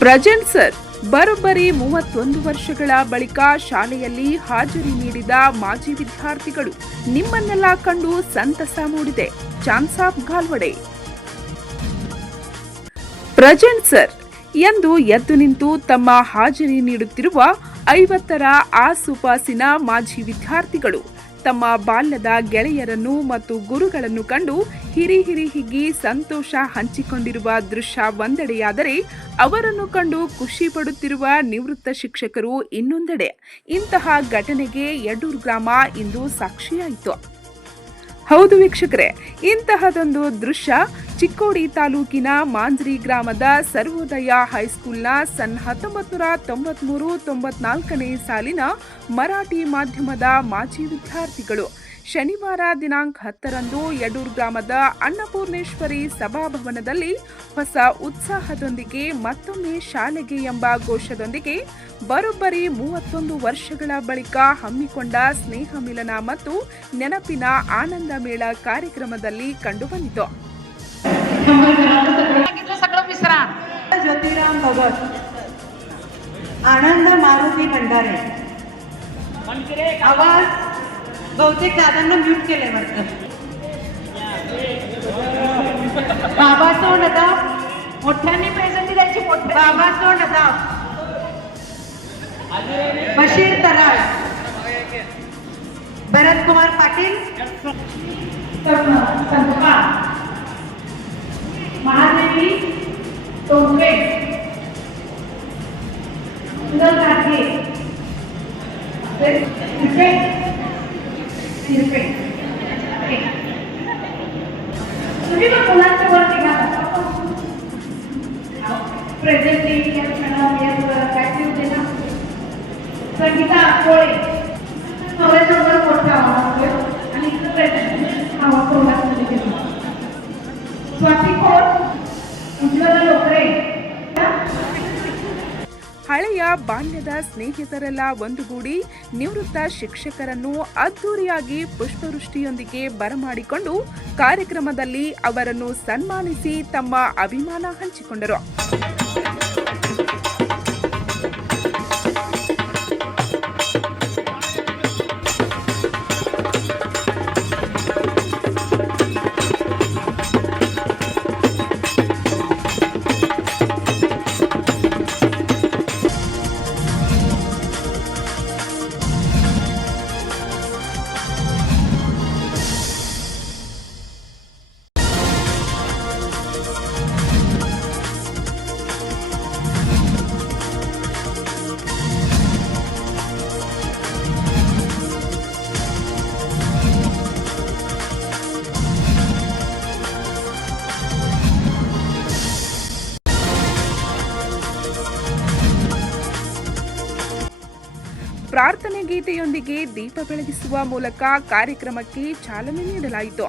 Present sir ಬರೋಬ್ಬರಿ 31 ವರ್ಷಗಳ ಬಳಿಕ ಶಾಲೆಯಲ್ಲಿ ಹಾಜರಿ ನೀಡಿದ ಮಾಜಿ ವಿದ್ಯಾರ್ಥಿಗಳು ನಿಮ್ಮನ್ನೆಲ್ಲ ಕಂಡು ಸಂತಸ ಮೂಡಿದೆ. ಚಾನ್ಸ್ ಆಫ್ ಗಾಲ್ವಡೆ. ಪ್ರೆಸೆಂಟ್ ಸರ್ ಎಂದು ಎದ್ದು ನಿಂತು ತಮ್ಮ ಹಾಜರಿ ನೀಡುತ್ತಿರುವ 50ರ ಆಸುಪಾಸಿನ ಮಾಜಿ ವಿದ್ಯಾರ್ಥಿಗಳು ತಮ್ಮ ಬಾಲ್ಯದ ಗೆಳೆಯರನ್ನು ಮತ್ತು ಗುರುಗಳನ್ನು ಕಂಡು ಹಿರಿ ಹಿಗ್ಗಿ ಸಂತೋಷ ಹಂಚಿಕೊಂಡಿರುವ ದೃಶ್ಯ ಒಂದೆಡೆಯಾದರೆ, ಅವರನ್ನು ಕಂಡು ಖುಷಿ ಪಡುತ್ತಿರುವ ನಿವೃತ್ತ ಶಿಕ್ಷಕರು ಇನ್ನೊಂದೆಡೆ. ಇಂತಹ ಘಟನೆಗೆ ಯಡೂರು ಗ್ರಾಮ ಇಂದು ಸಾಕ್ಷಿಯಾಯಿತು. ಹೌದು ವೀಕ್ಷಕರೇ, ಇಂತಹದೊಂದು ದೃಶ್ಯ ಚಿಕ್ಕೋಡಿ ತಾಲೂಕಿನ ಮಾಂಜ್ರಿ ಗ್ರಾಮದ ಸರ್ವೋದಯ ಹೈಸ್ಕೂಲ್ನ ಸನ್ 1993-94ನೇ ಸಾಲಿನ ಮರಾಠಿ ಮಾಧ್ಯಮದ ಮಾಜಿ ವಿದ್ಯಾರ್ಥಿಗಳು ಶನಿವಾರ ದಿನಾಂಕ 10ರಂದು ಯಡೂರು ಗ್ರಾಮದ ಅನ್ನಪೂರ್ಣೇಶ್ವರಿ ಸಭಾಭವನದಲ್ಲಿ ಹೊಸ ಉತ್ಸಾಹದೊಂದಿಗೆ ಮತ್ತೊಮ್ಮೆ ಶಾಲೆಗೆ ಎಂಬ ಘೋಷದೊಂದಿಗೆ ಬರೋಬ್ಬರಿ 31 ವರ್ಷಗಳ ಬಳಿಕ ಹಮ್ಮಿಕೊಂಡ ಸ್ನೇಹ ಮಿಲನ ಮತ್ತು ನೆನಪಿನ ಆನಂದ ಮೇಳ ಕಾರ್ಯಕ್ರಮದಲ್ಲಿ ಕಂಡುಬಂದಿತು. ज्योतिराम भगत, आनंद मारुती भंडारे. आवाज बहुतेक दादांना म्यूट केले वाटतं. बाबा सोंडदा मोठ्यांनी प्रेझेंट द्यायची. बाबा सोंडदा, बशीर तराळ, भरत कुमार पाटील, महादेवी टोंगरे, सुंदर काठे, तुम्ही पण मुलांच्या वरती घाला. प्रेझेंट या क्षणाला काय होते ना, संगीता कोळे नवऱ्यासमोर मोठा आवाज आणि प्रेझेंट आवाज तोंडात घेतो. स्वाती खोत, उज्ज्वला लोकरे. ಹಳೆಯ ಬಾಲ್ಯದ ಸ್ನೇಹಿತರೆಲ್ಲ ಒಂದುಗೂಡಿ ನಿವೃತ್ತ ಶಿಕ್ಷಕರನ್ನು ಅದ್ದೂರಿಯಾಗಿ ಪುಷ್ಪವೃಷ್ಟಿಯೊಂದಿಗೆ ಬರಮಾಡಿಕೊಂಡು ಕಾರ್ಯಕ್ರಮದಲ್ಲಿ ಅವರನ್ನು ಸನ್ಮಾನಿಸಿ ತಮ್ಮ ಅಭಿಮಾನ ಹಂಚಿಕೊಂಡರು. ಪ್ರಾರ್ಥನೆ ಗೀತೆಯೊಂದಿಗೆ ದೀಪ ಬೆಳಗಿಸುವ ಮೂಲಕ ಕಾರ್ಯಕ್ರಮಕ್ಕೆ ಚಾಲನೆ ನೀಡಲಾಯಿತು.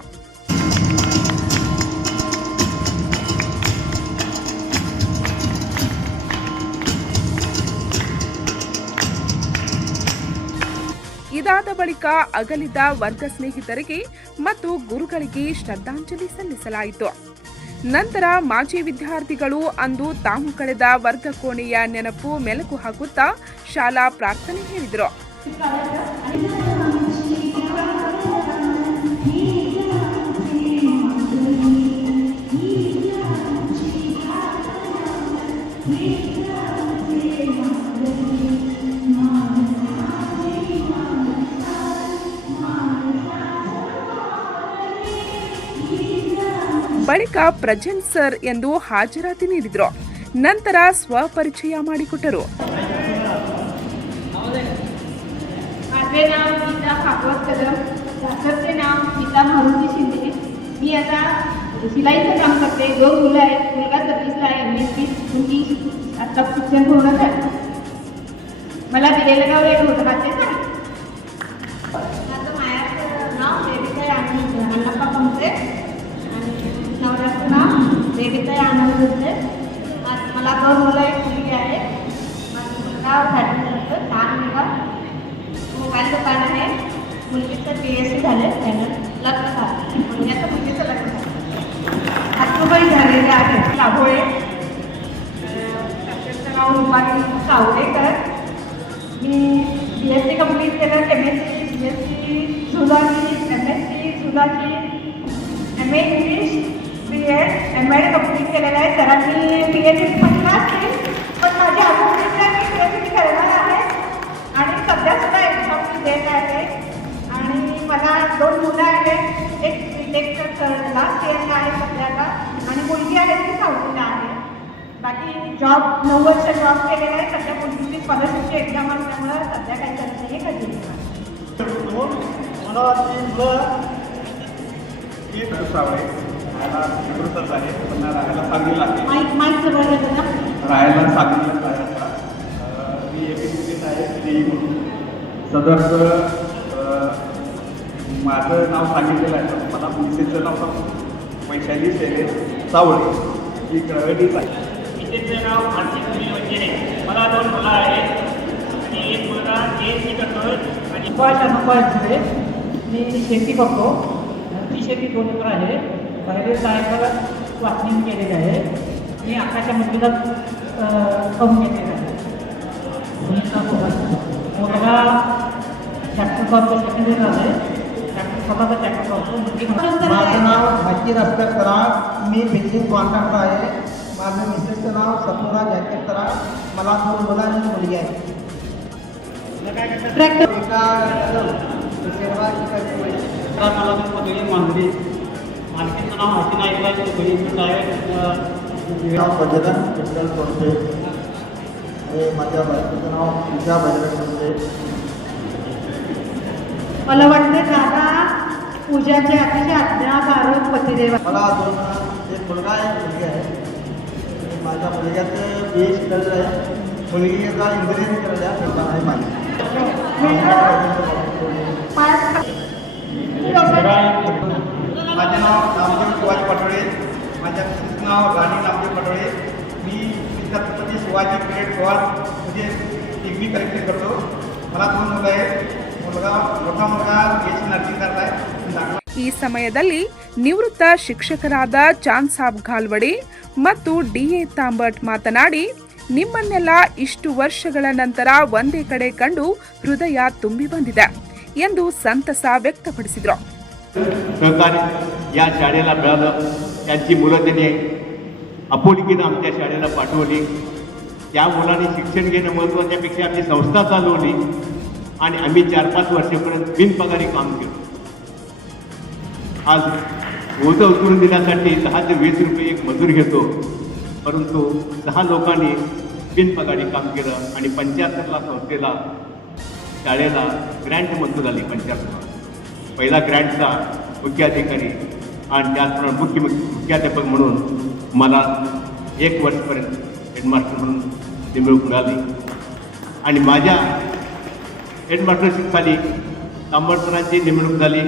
ಇದಾದ ಬಳಿಕ ಅಗಲಿದ ವರ್ಗ ಸ್ನೇಹಿತರಿಗೆ ಮತ್ತು ಗುರುಗಳಿಗೆ ಶ್ರದ್ಧಾಂಜಲಿ ಸಲ್ಲಿಸಲಾಯಿತು. ನಂತರ ಮಾಜಿ ವಿದ್ಯಾರ್ಥಿಗಳು ಅಂದು ತಾವು ಕಳೆದ ವರ್ಗ ಕೋಣೆಯ ನೆನಪು ಮೆಲುಕು ಹಾಕುತ್ತಾ ಶಾಲಾ ಪ್ರಾರ್ಥನೆ ಹೇಳಿದರು. ಬಳಿಕ ಪ್ರೆಸೆಂಟ್ ಸರ್ ಎಂದು ಹಾಜರಾತಿ ನೀಡಿದರು. ನಂತರ ಸ್ವಪರಿಚಯ ಮಾಡಿಕೊಟ್ಟರು. माझे नाव गीता भागवत कदम, सासरचे नाव गीता मारुती शिंदे. मी आता शिलाईचं काम करते. 2 मुलं आहेत. मुलगा 30ला आहे, MSc. मुलगी आता शिक्षण पूर्ण झालं. मला दिलेलं गाव एक होतं राहते ना. माझं मायाचं नाव देविका आनंद अण्णाप्पा पंपे आणि नवऱ्याचं नाव देविका आनंद होते. मला 2 मुलं एक मुलगी आहे. माझं मुलगा 10वी नंतर, लहान मुलगा मोबाईल दुकान आहे. मुलगीचं BSc झालं, त्यानं लग्न झालं. मुलग्याचं मुलगीचं लग्न झालं. आत्मबाई झालेले आहे. लाभोळे सावडेकर. मी BSc कंप्लीट केलं, MSc, BSc zoology, MSc zoology, MA English, BEd, MAd complete केलेलं आहे. सरांनी PhD म्हटलं असतील, पण माझी अजून इच्छा मी PhD करणार आहे आणि सध्यासुद्धा एक्झाम मी देत आहे. आणि मला 2 मुलं आहेत, एक B.Tech लास्ट इयरला आहे सध्याला आणि मुलगी आहे ती 6वीला आहे. बाकी जॉब 9 वर्ष जॉब केलेला आहे. सध्या मुलगीची स्कॉलरशिपची एक्झाम असल्यामुळं सध्या काही करत नाही आहे. कधी मला ती मुलं एक सावळे राहायला निवृत्तच आहे, पण राहायला सांगलीला आहे. माईक जवळ येतं ना. राहायला सांगलीलाच आहे आता. मी एपीसीत आहे CE म्हणून. सदरचं माझं नाव सांगितलेलं आहे, पण मला मिसेसचं नाव वैशाली शैलेश सावळे ही कळवलीच आहे. मिसेसचं नाव आरती सुनील वंजेरे. मला 2 मुलं आहेत आणि एक मुलगा JSC करतोय आणि अनुपात मी शेती करतो. ती शेती 2 एकर आहे. पहिले जायला वाटणी केलेली आहे. मी आकाशा मुलगीला कम केलेलं आहे. मुलगा ट्रॅक्टर करतो, सेकंडरी आहे. ट्रॅक्टर स्वतःचा ट्रॅक्टर करतो. माझं नाव भाकीर अस्कर तराळ. मी बिल्डिंग कॉन्ट्रॅक्टर आहे. माझं मिसेसचं नाव सतुरा जॅकेट तराळ. मला 2 मुलं आणि मुलगी आहे. मला पदवी मानली. मालकीचं नाव हसीना इब्राहिम बहिणीचं आहे. नाव बजरंग विठ्ठल कोणते आणि माझ्या बायकोचं नाव पूजा बजरंग कोणते. मला वाटतं दादा पूजाचे अतिशय अज्ञाधारक पतिदेव. मला 2 एक मुलगा आहे, एक मुलगी आहे. आणि माझ्या मुलग्याचं BSc केलेलं आहे. मुलगीचा इंजिनिअरिंग केलेलं आहे. मुलगा आहे माझी. माझे नाव नामदेव शिवाजी पटोळे. माझ्या मिसेसचं नाव राणी नामदेव पटोळे. मी छत्रपती शिवाजी क्रेडिट पॉवर म्हणजे डिग्री कलेक्शन करतो. मला 2 मुलं आहेत. मोठा मुलगा BSc नर्सिंग करत आहे. ಈ ಸಮಯದಲ್ಲಿ ನಿವೃತ್ತ ಶಿಕ್ಷಕರಾದ ಚಾಂದ್ ಸಾಬ್ ಘಾಲ್ವಡಿ ಮತ್ತು DA ತಾಂಬಟ್ ಮಾತನಾಡಿ, ನಿಮ್ಮನ್ನೆಲ್ಲ ಇಷ್ಟು ವರ್ಷಗಳ ನಂತರ ಒಂದೇ ಕಡೆ ಕಂಡು ಹೃದಯ ತುಂಬಿ ಬಂದಿದೆ ಎಂದು ಸಂತಸ ವ್ಯಕ್ತಪಡಿಸಿದರು. सहकार्य या शाळेला मिळालं. त्यांची मुलं त्यांनी आपुलकीनं आमच्या शाळेला पाठवली. त्या मुलांनी शिक्षण घेणं महत्त्वाच्यापेक्षा आमची संस्था चालवली आणि आम्ही 4-5 वर्षापर्यंत बिनपगारी काम केलं. आज ओझं उचलून देण्यासाठी 10 ते 20 रुपये एक मजूर घेतो, परंतु 6 लोकांनी बिनपगारी काम केलं आणि 75ला संस्थेला शाळेला ग्रँट मंजूर झाली. 75ला पहिला ग्रँटचा मुख्याधिकारी आणि त्याचप्रमाणे मुख्याध्यापक म्हणून मला 1 वर्षपर्यंत हेडमास्टर म्हणून नेमणूक मिळाली. आणि माझ्या हेडमास्टरशिपखाली तांबट सरांची नेमणूक झाली,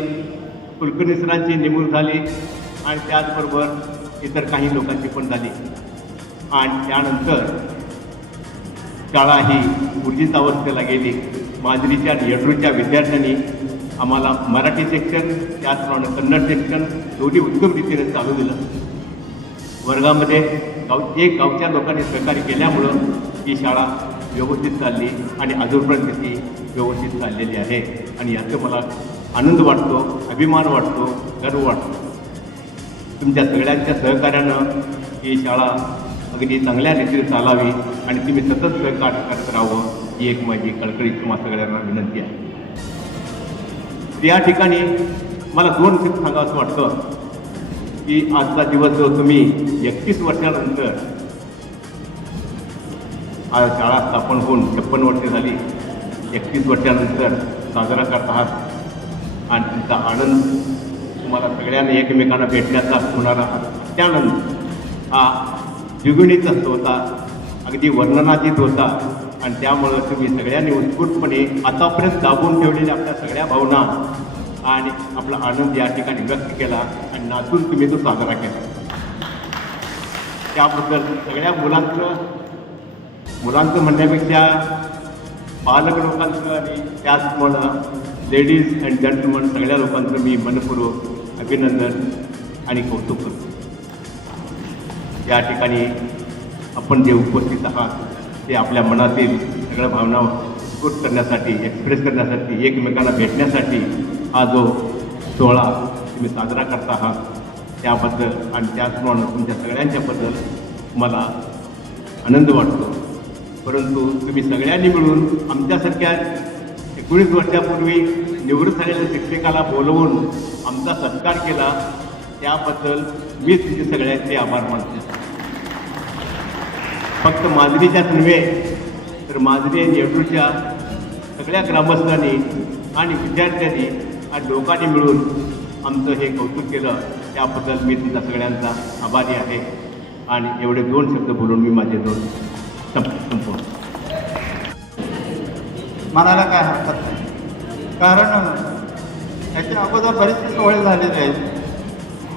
कुलकर्णी सरांची नेमणूक झाली आणि त्याचबरोबर इतर काही लोकांची पण झाली. आणि त्यानंतर शाळा ही ऊर्जित अवस्थेला गेली. मांजरीच्या आणि येडरूच्या विद्यार्थ्यांनी आम्हाला मराठी सेक्शन त्याचप्रमाणे कन्नड सेक्शन दोन्ही उत्तम रीतीने चालू दिलं. वर्गामध्ये गावच्या लोकांनी सहकार्य केल्यामुळं ही शाळा व्यवस्थित चालली आणि अजूनपर्यंत ती व्यवस्थित चाललेली आहे. आणि याचं मला आनंद वाटतो, अभिमान वाटतो, गर्व वाटतो. तुमच्या सगळ्यांच्या सहकार्यानं ही शाळा अगदी चांगल्या रीतीने चालावी आणि तुम्ही सतत सहकार्य करत राहावं ही एक माझी कळकळी तुम्हा सगळ्यांना विनंती आहे. या ठिकाणी मला 2 सांगावं वाटतं की आजचा दिवस जो तुम्ही 31 वर्षानंतर आज शाळा स्थापन होऊन 56 वर्षे झाली, 31 वर्षानंतर साजरा करत आहात आणि तुमचा आनंद तुम्हाला सगळ्यांना एकमेकांना भेटण्याचा होणारा त्यानंतर हा द्विगुणितच होता, अगदी वर्णनातीत होता. आणि त्यामुळं तुम्ही सगळ्यांनी उत्स्फूर्तपणे आतापर्यंत दाबून ठेवलेल्या आपल्या सगळ्या भावना आणि आपला आनंद या ठिकाणी व्यक्त केला आणि नाचून तुम्ही तो साजरा केला. त्याबद्दल सगळ्या मुलांचं म्हणण्यापेक्षा पालक लोकांचं आणि त्याचप्रमाणे लेडीज अँड जेंटलमन सगळ्या लोकांचं मी मनपूर्वक अभिनंदन आणि कौतुक करतो. या ठिकाणी आपण जे उपस्थित आहात ते आपल्या मनातील सगळ्या भावना व्यक्त करण्यासाठी, एक्सप्रेस करण्यासाठी, एकमेकांना भेटण्यासाठी हा जो सोहळा तुम्ही साजरा करता आहात त्याबद्दल आणि त्याचप्रमाणे तुमच्या सगळ्यांच्याबद्दल मला आनंद वाटतो. परंतु तुम्ही सगळ्यांनी मिळून आमच्यासारख्या 19 वर्षापूर्वी निवृत्त झालेल्या शिक्षकाला बोलवून आमचा सत्कार केला त्याबद्दल मी तुमचे सगळ्यांचे आभार मानते. फक्त माजरीच्याच नव्हे तर माजरी नेहरूच्या सगळ्या ग्रामस्थांनी आणि विद्यार्थ्यांनी आणि लोकांनी मिळून आमचं हे कौतुक केलं त्याबद्दल मी तुमच्या सगळ्यांचा आभारी आहे. आणि एवढे 2 शब्द बोलून मी माझे 2 संपवतो. म्हणायला काय हरकत नाही, कारण याच्या अगोदर बरेचसे सोहळे झालेले आहेत.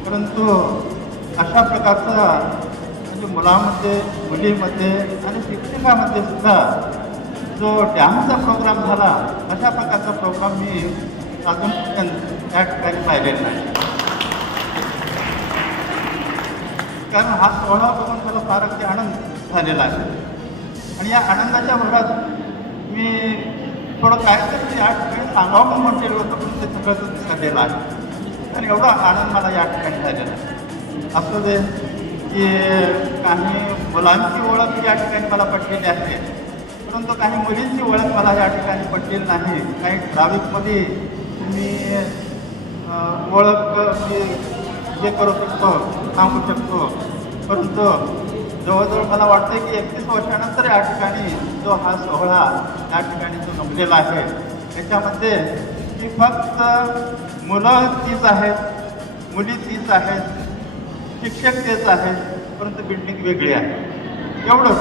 परंतु अशा प्रकारचा म्हणजे मुलामध्ये, मुलीमध्ये आणि शिक्षकामध्ये सुद्धा जो डॅमचा प्रोग्राम झाला अशा प्रकारचा प्रोग्राम मी अजूनपर्यंत त्या ठिकाणी पाहिलेला नाही. कारण हा सोहळा बघून मला फार अगदी आनंद झालेला आहे. आणि या आनंदाच्या भरात मी थोडं काहीतरी या ठिकाणी सांगावं म्हणून केलं होतं, पण ते सगळं दिसलेलं आहे. आणि एवढा आनंद मला या ठिकाणी झालेला आहे. असं दे की काही मुलांची ओळख या ठिकाणी मला पटलेली आहे, परंतु काही मुलींची ओळख मला या ठिकाणी पटलेली नाही. काही ठराविकमध्ये मी ओळख मी हे करू शकतो, सांगू शकतो. परंतु जवळजवळ मला वाटतं की 31 वर्षानंतर या ठिकाणी जो हा सोहळा या ठिकाणी जो जमलेला आहे त्याच्यामध्ये की फक्त मुलं तीच आहेत, मुली तीच आहेत, शिक्षक तेच आहेत, परंतु बिल्डिंग वेगळी आहे एवढंच.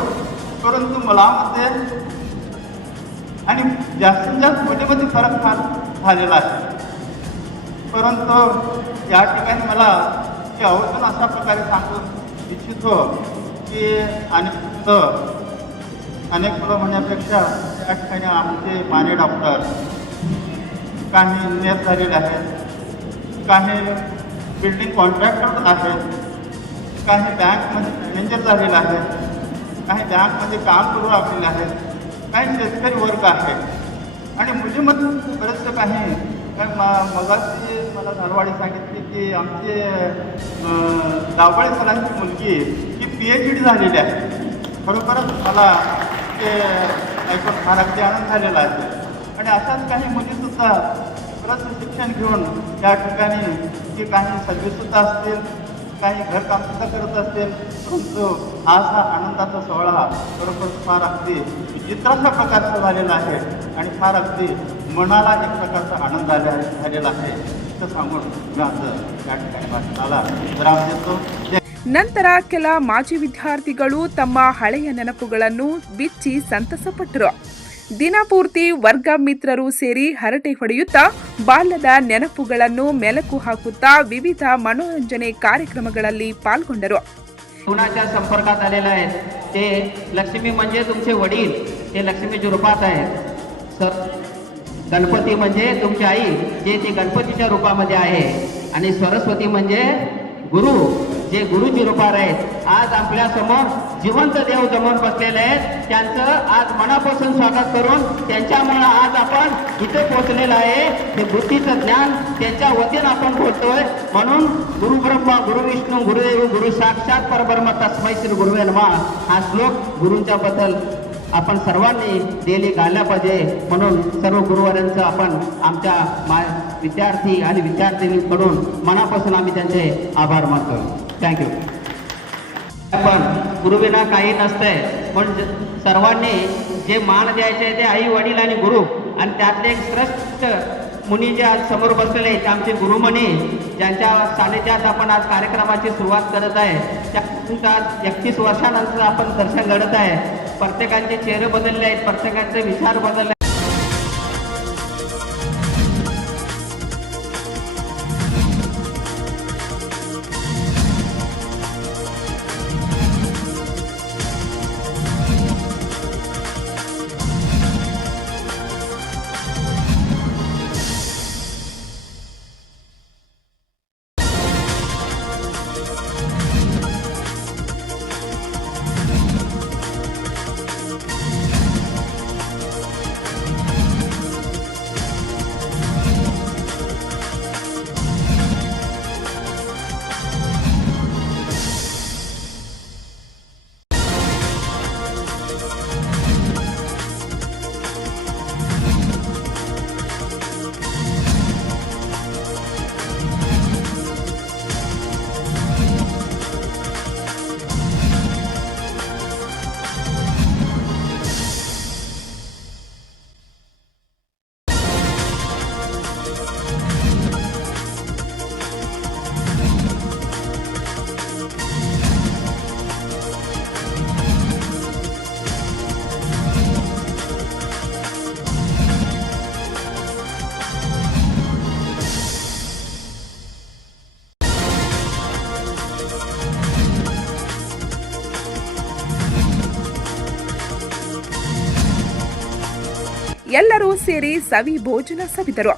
परंतु मुलामध्ये आणि जास्तीत जास्त मुलीमध्ये फरक फार झालेला आहे. परंतु या ठिकाणी मला की आवर्जून अशा प्रकारे सांगू इच्छितो की अनेक मुलं म्हणण्यापेक्षा या ठिकाणी आमचे माने डॉक्टर, काही इंजिनियर झालेले आहेत, काही बिल्डिंग कॉन्ट्रॅक्टर आहेत, काही बँकमध्ये मॅनेजर झालेले आहेत, काही बँकमध्ये काम करू लागलेले आहेत, काही शेतकरी वर्ग आहे. आणि मुलीमध्ये बरेचसे काही मगाशी मला नरवाडी सांगितली की आमचे दावळे सरांची मुलगी ही PhD झालेली आहे. खरोखरच मला ते ऐकून फार अगदी आनंद झालेला आहे. आणि अशाच काही मुलीसुद्धा बरंचसं शिक्षण घेऊन या ठिकाणी की काही सर्व्हिससुद्धा असतील, काही घरकामसुद्धा करत असतील. परंतु आज हा आनंदाचा सोहळा खरोखर फार अगदी विचित्राच्या प्रकारचा झालेला आहे आणि फार अगदी मनाला एक प्रकारचा आनंद झालेला आहे. असं सांगून मी आज या ठिकाणी भाषणाला विराम देतो. ನಂತರ ಕೆಲ ಮಾಜಿ ವಿದ್ಯಾರ್ಥಿಗಳು ತಮ್ಮ ಹಳೆಯ ನೆನಪುಗಳನ್ನು ಬಿಚ್ಚಿ ಸಂತಸಪಟ್ಟರು. ದಿನಪೂರ್ತಿ ವರ್ಗ ಮಿತ್ರರು ಸೇರಿ ಹರಟೆ ಹೊಡೆಯುತ್ತಾ ಬಾಲ್ಯದ ನೆನಪುಗಳನ್ನು ಮೆಲುಕು ಹಾಕುತ್ತಾ ವಿವಿಧ ಮನೋರಂಜನೆ ಕಾರ್ಯಕ್ರಮಗಳಲ್ಲಿ ಪಾಲ್ಗೊಂಡರು. कुणाच्या संपर्कात आलेले आहेत ते लक्ष्मी म्हणजे तुमचे वडील, ते लक्ष्मीच्या रूपात आहेत. सर गणपती म्हणजे तुमची आई, जे ते गणपतीच्या रूपामध्ये आहे. आणि सरस्वती म्हणजे गुरु, जे गुरुची रूपात आहेत. आज आपल्या समोर जिवंत देव जमून बसलेले आहेत. त्यांचं आज मनापासून स्वागत करून त्यांच्यामुळे आज आपण इथे पोहोचलेलं आहे. हे बुद्धीचं ज्ञान त्यांच्या वतीनं आपण बोलतोय. म्हणून गुरु ब्रह्मा, गुरु विष्णू, गुरुदेव, गुरु साक्षात परब्रह्म तस्मै श्री गुरुवे नमः हा श्लोक गुरूंच्या बद्दल आपण सर्वांनी डेली गायला पाहिजे. म्हणून सर्व गुरुवारांचं आपण आमच्या विद्यार्थी आणि विद्यार्थिनींकडून मनापासून आम्ही त्यांचे आभार मानतो. थँक्यू. पण गुरुविना काही नसतंय. पण सर्वांनी जे मान द्यायचे ते आई वडील आणि गुरु, आणि त्यातले एक श्रेष्ठ मुनी जे आज समोर बसलेले आहेत आमचे गुरुमणी, ज्यांच्या सानिध्यात आपण आज कार्यक्रमाची सुरुवात करत आहे. त्या आज 31 वर्षानंतर आपण दर्शन घडत आहे. प्रत्येकाचे चेहरे बदलले आहेत, प्रत्येकाचे विचार बदलले. ಎಲ್ಲರೂ ಸೇರಿ ಸವಿ ಭೋಜನ ಸವಿದರು.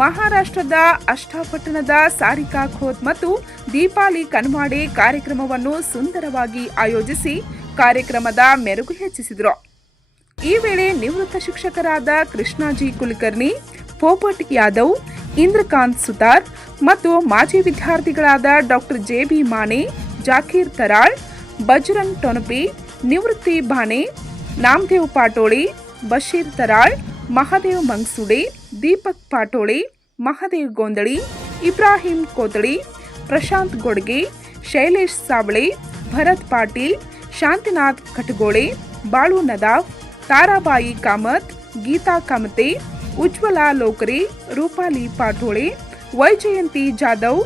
ಮಹಾರಾಷ್ಟ್ರದ ಅಷ್ಟಾಪಟ್ಟಣದ ಸಾರಿಕಾ ಖೋತ್ ಮತ್ತು ದೀಪಾಲಿ ಕನ್ವಾಡೆ ಕಾರ್ಯಕ್ರಮವನ್ನು ಸುಂದರವಾಗಿ ಆಯೋಜಿಸಿ ಕಾರ್ಯಕ್ರಮದ ಮೆರುಗು ಹೆಚ್ಚಿಸಿದರು. ಈ ವೇಳೆ ನಿವೃತ್ತ ಶಿಕ್ಷಕರಾದ ಕೃಷ್ಣಾಜಿ ಕುಲಕರ್ಣಿ, ಪೋಪಟ್ ಯಾದವ್, ಇಂದ್ರಕಾಂತ್ ಸುತಾರ್ ಮತ್ತು ಮಾಜಿ ವಿದ್ಯಾರ್ಥಿಗಳಾದ ಡಾಕ್ಟರ್ ಜೆ.ಬಿ. ಮಾನೆ, ಜಾಕೀರ್ ತರಾಳ್, ಬಜರಂಗ್ ಟೊನಪಿ, ನಿವೃತ್ತಿ ಬಾನೆ, ನಾಮದೇವ್ ಪಾಟೋಳಿ, ಬಶೀರ್ ತರಾಳ್, ಮಹಾದೇವ್ ಮಂಗ್ಸುಡೆ, ದೀಪಕ್ ಪಾಟೋಳಿ, ಮಹಾದೇವ್ ಗೋಂದಳಿ, ಇಬ್ರಾಹಿಂ ಕೋತಳಿ, ಪ್ರಶಾಂತ್ ಗೊಡ್ಗೆ, ಶೈಲೇಶ್ ಸಾಬಳೆ, ಭರತ್ ಪಾಟೀಲ್, ಶಾಂತಿನಾಥ್ ಖಟಗೋಳೆ, ಬಾಳು ನದಾಫ್, ತಾರಾಬಾಯಿ ಕಾಮತ್, ಗೀತಾ ಕಾಮತೆ, ಉಜ್ವಲಾ ಲೋಕರೆ, ರೂಪಾಲಿ ಪಾಟೋಳೆ, ವೈಜಯಂತಿ ಜಾಧವ್,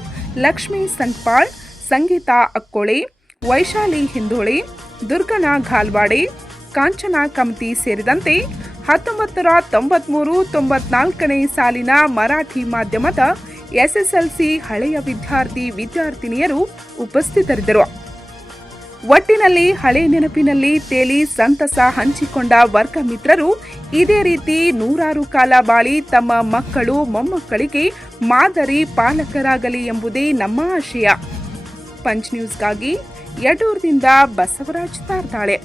ಲಕ್ಷ್ಮೀ ಸಂಕ್ಪಾಳ್, ಸಂಗೀತಾ ಅಕ್ಕೋಳೆ, ವೈಶಾಲಿ ಹಿಂದೋಳೆ, ದುರ್ಗನಾ ಘಾಲ್ವಾಡೆ, ಕಾಂಚನಾ ಕಮತಿ ಸೇರಿದಂತೆ 1993-94ನೇ ಸಾಲಿನ ಮರಾಠಿ ಮಾಧ್ಯಮದ ಎಸ್ಎಸ್ಎಲ್ಸಿ ಹಳೆಯ ವಿದ್ಯಾರ್ಥಿನಿಯರು ಉಪಸ್ಥಿತರಿದ್ದರು. ಒಟ್ಟಿನಲ್ಲಿ ಹಳೆ ನೆನಪಿನಲ್ಲಿ ತೇಲಿ ಸಂತಸ ಹಂಚಿಕೊಂಡ ವರ್ಗ ಮಿತ್ರರು ಇದೇ ರೀತಿ ನೂರಾರು ಕಾಲ ಬಾಳಿ ತಮ್ಮ ಮಕ್ಕಳು ಮೊಮ್ಮಕ್ಕಳಿಗೆ ಮಾದರಿ ಪಾಲಕರಾಗಲಿ ಎಂಬುದೇ ನಮ್ಮ ಆಶಯ. ಪಂಚ್ ನ್ಯೂಸ್ಗಾಗಿ ಯಡೂರ್ದಿಂದ ಬಸವರಾಜ್ ತಾರ್ತಾಳೆ.